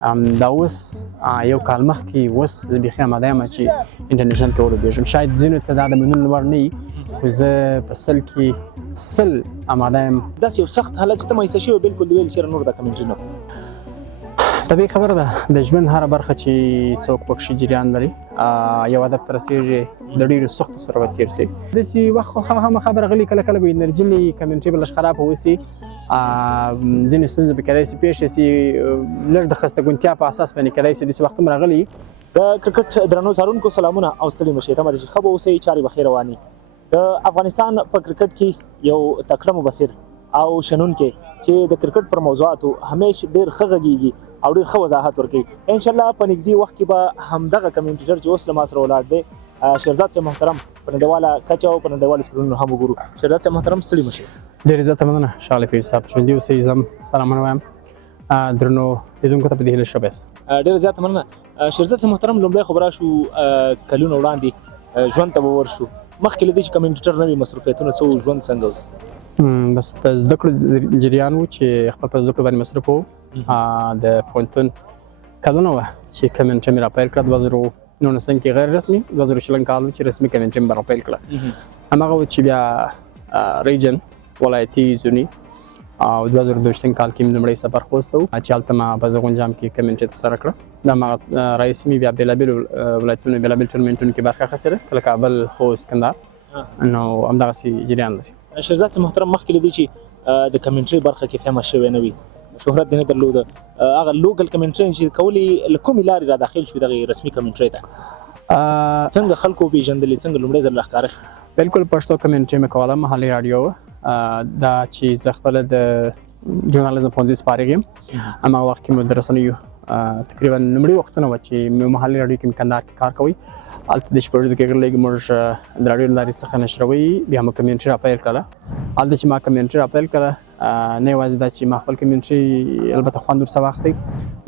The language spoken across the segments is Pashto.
دا اوس یو کال مخکې اوس زه بیخي اماده یم چې انټرنیشنل کې ولوبېږم. شاید ځینو ته دا د منلو وړ نه وي، خو زه په 100 کې اماده یم. داسې یو سخت حالت چې ته مایوسه شوی بالکل د ویل چېرې نور دا کمنټري نه طبیعي خبره ده، د ژوند هره برخه چې څوک پکښې جریان لري یو هدف ته رسېږي، د ډېرو سختو سره به تېر سي. داسې وخت خو خامخا به راغلي، کله کله به انرژي نه وي، کمنټري به لږ خرابه وسي، ځینې ستونزې به کیدای سي پیښې سي، لږ د خستګونتیا په اساس باندې کیدای سي داسې وخت هم راغلی. د کرکټ درنو څارونکو سلامونه او ستړي مه شئ، تمه ده چې ښه به اوسئ، چارې به ښې روانې. د افغانستان په کرکټ کې یو تکړه مبصر او شنونکی چې د کرکټ پر موضوعاتو همیش ډېر ښه غږیږي او ډېر ښه وضاحت ورکوي. انشاءالله په نږدې وخت کې به همدغه کمنټیټر چې اوس له ما سره ولاړ دی شهرزاد صاحب محترم په نړیواله کچه او په نړیوالو سکرینونو هم وګورو. شهرزاد صاحب محترم ستړي مه شئ. ډېرې زیاته مننه ښاغلی پیر صاحب، ژوندي اوسئ، زه هم سلامونه وایم درنو لیدونکو ته په دې هیله ښه به یاست. ډېره زیاته مننه. شهرزاد صاحب محترم لومړی خو به راشو کلونه وړاندې ژوند ته به ورشو. مخکې له دې چې کمنټیټر نه وي مصروفیتونه څه وو، ژوند څنګه و؟ بس د زده کړو جریان و چې خپل په زده کړو باندې مصروف وو. د پوهنتون کلونه وه چې کمنټري مې راپیل کړه، 2019 کې غیر رسمي، 2020 کال چې رسمي کمنټري مې راپیل کړه. هماغه و چې بیا ریجن ولایتي زوني او 2022 کال کې مې لومړی سفر خوست و چې هلته ما په زرغونجام کې کمنټري ترسره کړه. د هماغه رئیس مې بیا بېلابېلو ولایتونو بېلابېل ټورنمنټونو کې برخه اخیستې ده، کله کابل، خوست، کندهار، نو همدغسې جریان لري. شهرزاد صاحب محترم مخکې له دې چې د کمنټري برخه کې فیمس شوی نه وي، شهرت دې نه درلوده، هغه لوکل کمنټري چې کولې له کومې لارې را داخل شو دغه رسمي کمنټري ته؟ څنګه خلکو پیژندلې، څنګه لومړی ځل راښکاره شو؟ بالکل پښتو کمنټري مې کوله، محلي راډیو دا چې زه خپله د ژورنالیزم پوهنځي فارغ یم. هماغه وخت کې مو د رسنیو تقریبا لومړي وختونه وه چې محلي راډیو کې مې کندهار کې کار کوئ. هلته د شپږ دقیقې لږ موږ د راډیو له لارې څخه نشروئ، بیا مو کمنټري راپیل کړله. هلته چې ما کمنټري راپیل کړله، نه یوازې دا چې ما خپل کمنټري البته خوند ورڅخه واخیستی،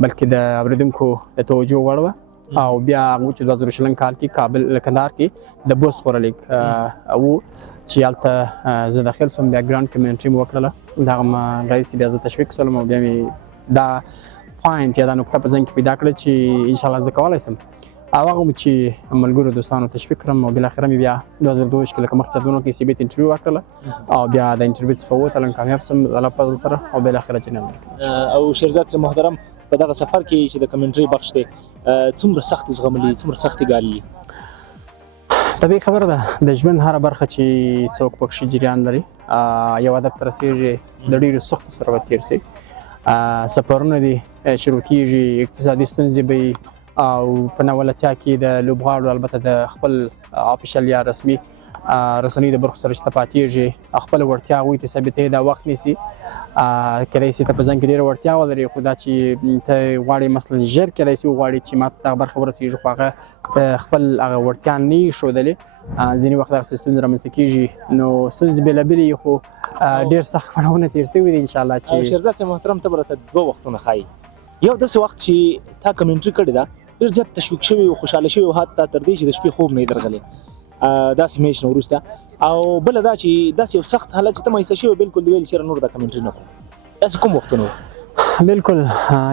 بلکې د اورېدونکو د توجه وړ وه. او بیا هغه چې 2020 کال کې کابل کندهار کې د بوست خوره لیګ و چې هلته زه داخل سوم، بیا ګراند کمنټري مې وکړله. دغه رئیس بیا زه تشویق سولم او بیا مې دا پوینټ یا دا نقطه په ذهن کې پیدا کړه چې انشاءالله زه کولی سم. او هغه مو چې ملګرو دوستانو تشویق کړم او بالاخره مې بیا 2022 کې لکه مخکې څادونه کې سی بي ته انټرویو ورکړله او بیا د انټرویو څخه ووتلم، کامیاب سوم د الله فضل سره او بالاخره جریان ورکړم. او شهرزاد صاحب محترم په دغه سفر کې چې د کمنټري بخش دی څومره سختې زغملي، څومره سختې ګاللي؟ طبیعي خبره ده، د ژوند هره برخه چې څوک پکښې جریان لري یو هدف ته رسېږي، د ډېرو سختو سره به تېر سي. سفرونه دي شروع کېږي، اقتصادي ستونزې به وي او په ناولتیا کې د لوبغاړو البته د خپل آفیشل یا رسمي رسنیو د برخو سره چې ته پاتېږي، خپله وړتیا هغوی ته ثابتوي، دا وخت نیسي. کیدای سي ته په ځان کې ډېره وړتیا ولري، خو دا چې ته غواړې مثلا ژر کیدای سي وغواړې چې ما ته دغه برخه ورسېږي، خو هغه ته خپل هغه وړتیا نه یي ښودلې. ځینې وخت دغسې ستونزې رامنځته کېږي، نو ستونزې بېلابېلې خو ډېر سخت پړاوونه تېر سوي دي انشاءالله. چې شهرزاد صاحب محترم ته به راته دوه وختونه ښایي، یو داسې وخت چې تا کمنټري کړې ده، ډېر زیات تشویق شوي او خوشحاله شوي او حتی تر دې چې د شپې خوب نه یې درغلی داسې میچ نه وروسته، او بله دا چې داسې یو سخت حالت چې ته مایوسه شوی بالکل د ویل چېرې نور دا کمنټري نه کوم، داسې کوم وختونه وو؟ بالکل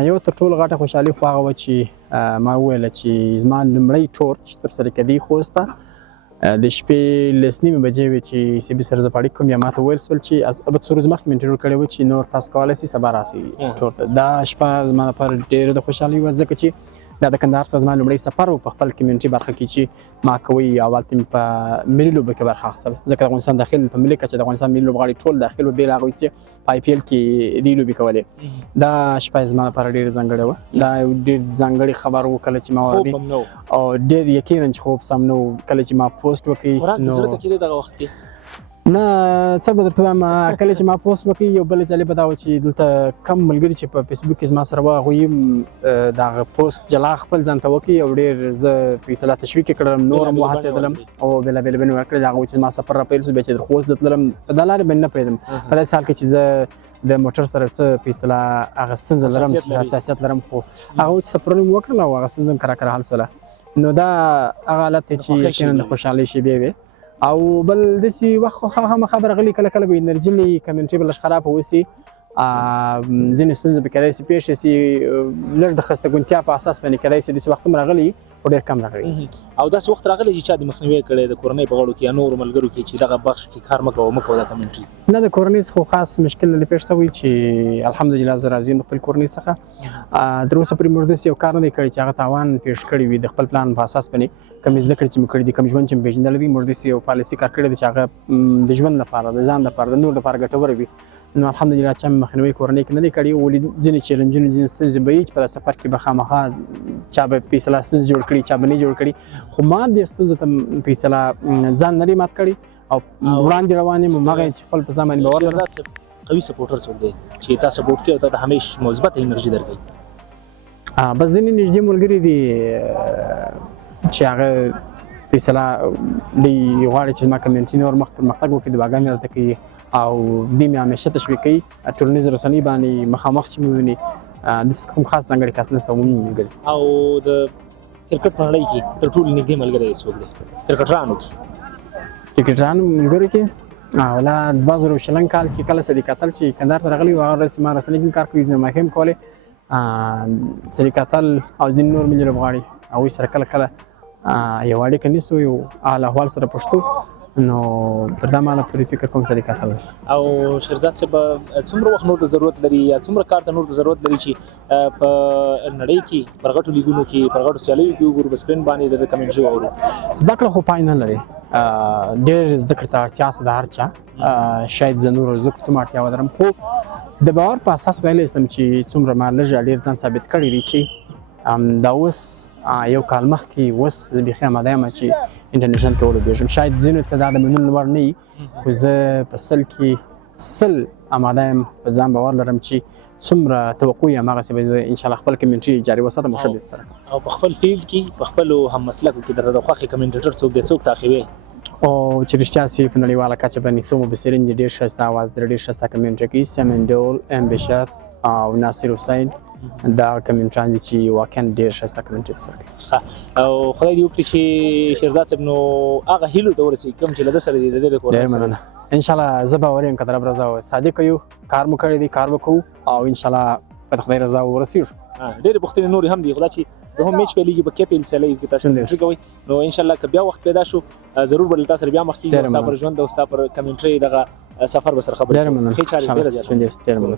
یو تر ټولو غټه خوشحالي خو هغه وه چې ما وویله چې زما لومړی ټور چې ترسره کېدی خوست ته د شپې 10:30 بجې وې چې سی بي سره زه په اړیکه کوم، یا ما ته وویل شول چې البته څو ورځې مخکې مې انټرویو کړی و چې نور تاسو کولی سئ سبا راسئ ټور ته. دا شپه زما لپاره ډېره د خوشحالۍ وه، ځکه چې دا د کندهار څخه زما لومړی سفر و په خپل کمنټري برخه کې چې ما کوئ، او هلته مې په ملي لوبو کې برخه اخیستل، ځکه د افغانستان داخل په ملي کچه د افغانستان ملي لوبغاړي ټول داخل و، بېل هغوی چې په آی پي ایل کې دې لوبې کولې. دا شپه زما لپاره ډېره ځانګړې وه، دا یو ډېر ځانګړی خبر و کله چې ما واورېدی، او ډېر یقینا چې خوب سم نه و. کله چې ما پوسټ وکړ نو زړه ته کېدی دغه وخت کې نه څه به درته وایم، کله چې ما پوسټ وکړ یو بله جالبه دا وه چې دلته کم ملګري چې په فیسبوک کې زما سره وه، هغوی د هغه پوسټ جلا خپل ځان ته وکړي او ډېر زه په اصطلاح تشویق یې کړم، نور هم وهڅېدلم او بېلابېلې بڼې ورکړې. د هغوی چې زما سفر راپیل شو، بیا چې د خوست ته تللم، په دا لارې باندې نه پوهېدم په داسې حال کې چې زه د موټر سره څه په اصطلاح هغه ستونزه لرم چې حساسیت لرم، خو هغوی چې سفرونه مې وکړل او هغه ستونزه هم کرا حل شوله. نو دا هغه حالت دی چې یقینا د خوشحالۍ شېبې وې. او بل داسې وخت خو خامخا به راغلي، کله کله به انرژي نه وي، کمنټري به لږ خرابه وسي، ځینې ستونزې به کېدای شي پیښ شي لږ د خستګونتیا په اساس باندې کېدای شي داسې وخت هم راغلی خو ډېر کم راغلی او داسې وخت راغلی چې چا د مخنیوي کړی د کورنۍ په غړو کې یا نورو ملګرو کې چې دغه بخش کې کار مه کوه دا کمنټري نه د کورنۍ څخه خاص مشکل نه دی پیښ شوی چې الحمدلله زه راضي یم د خپل کورنۍ څخه تر اوسه پورې موږ داسې یو کار نه دی کړی چې هغه تاوان پیښ کړی وي د خپل پلان په اساس باندې کوم زده کړې چې مې کړي دي کوم ژوند چې مې پېژندلی وي موږ داسې یو پالیسي کار کړی دی چې هغه د ژوند لپاره د ځان لپاره د نور لپاره ګټوره وي نو الحمدلله چا مخنیوي کورنۍ کې نه دی کړی ولې ځینې چیلنجونه ځینې ستونزې به وي چې په سفر کې به خامخا چا به فیصله ستونزې جوړ کړي چا به نه جوړ کړي خو ما دې ستونزو ته فیصله ځان نه دی مات کړی او وړاندې روان یم همغه چې خپل په ځان باندې باور لرم قوي سپورټر څوک دی چې تا سپورټ کوي او تا ته همیشه مثبت انرژي درکوي بس ځینې نږدې ملګري دي چې هغه فیصله دی غواړي چې زما کمیونټي نور پرمختګ وکړي دعاګانې راته کوي او دې مې همیشه تشویق کوي ټولنیزو رسنۍ باندې مخامخ چې مې ویني داسې کوم خاص ځانګړی کس نشته عمومي ملګري او د کرکټ په نړۍ کې تر ټولو نږدې ملګری څوک دی کرکټرانو کرکټرانو ملګرو کې ولا 2020 کال کې کله صدیق اتل چې کندهار ته راغلی و هغه ورځ ما رسنۍ کې کار کوي زه ما هم کولې صدیق اتل او ځینې نور ملي لوبغاړي هغوی سره کله کله یو اړیکه نیسو یو حال احوال سره پوښتو نو تر دا مهاله پورې فکر کوم صدیق اتل او شیرزاد صاحب څومره وخت نور د ضرورت لري یا څومره کار ته نور د ضرورت لري چې په نړۍ کې پر غټو لیګونو کې پر غټو سیالیو کې وګورو په سکرین باندې د کمنټري واورو زده کړه خو پای نه لري ډېر زده کړې ته اړتیا شته د هر چا شاید زه نورو زده کړو ته اړتیا ولرم خو د باور په اساس ویلی شم چې څومره ما لږ ډېر ځان ثابت کړی دی چې دا اوس یو کال مخکې اوس زه بیخي اماده یم چې انټرنیشنل کې ولوبېږم شاید ځینو ته دا د منلو وړ نه وي خو زه په 100 کې اماده یم په ځان باور لرم چې څومره توقع یم هغسې به زه انشاءالله خپل کمنټري جاري وساتم او ښه به سره او په خپل فیلډ کې په خپلو هم مسلکو کې درته د خوښې کمنټیټر څوک دی څوک تعقیبوي او چې رښتیا سي په نړیواله کچه باندې څو مبصرین دي ډېر ښایسته اواز لري ډېر ښایسته کمنټري کوي سیمن ډول ام بشار او ناصر حسین دا کمنټران دي چې واقعا ډېر ښایسته کمنټري سره کوي او خدای دې وکړي چې شیرزاد صاحب نو هغه هیلو ته ورسېږي کوم چې له ده سره دي د دې د کورنۍ ډېر مننه انشاءالله زه باور یم که د رب رضا صادق یو کار مو کړی دی کار به کوو او انشاءالله په د خدای رضا ورسېږو ډېرې پوښتنې نورې هم دي خو دا چې د هم میچ پیلېږي په کې پیل سیالۍ کې تاسو کمنټري کوئ نو انشاءالله که بیا وخت پیدا شو ضرور به له تا سره بیا مخکې ستا پر ژوند او ستا پر کمنټري دغه سفر به سره خبرې ډېر مننه ښې چارې ډېره زیاته ډېر مننه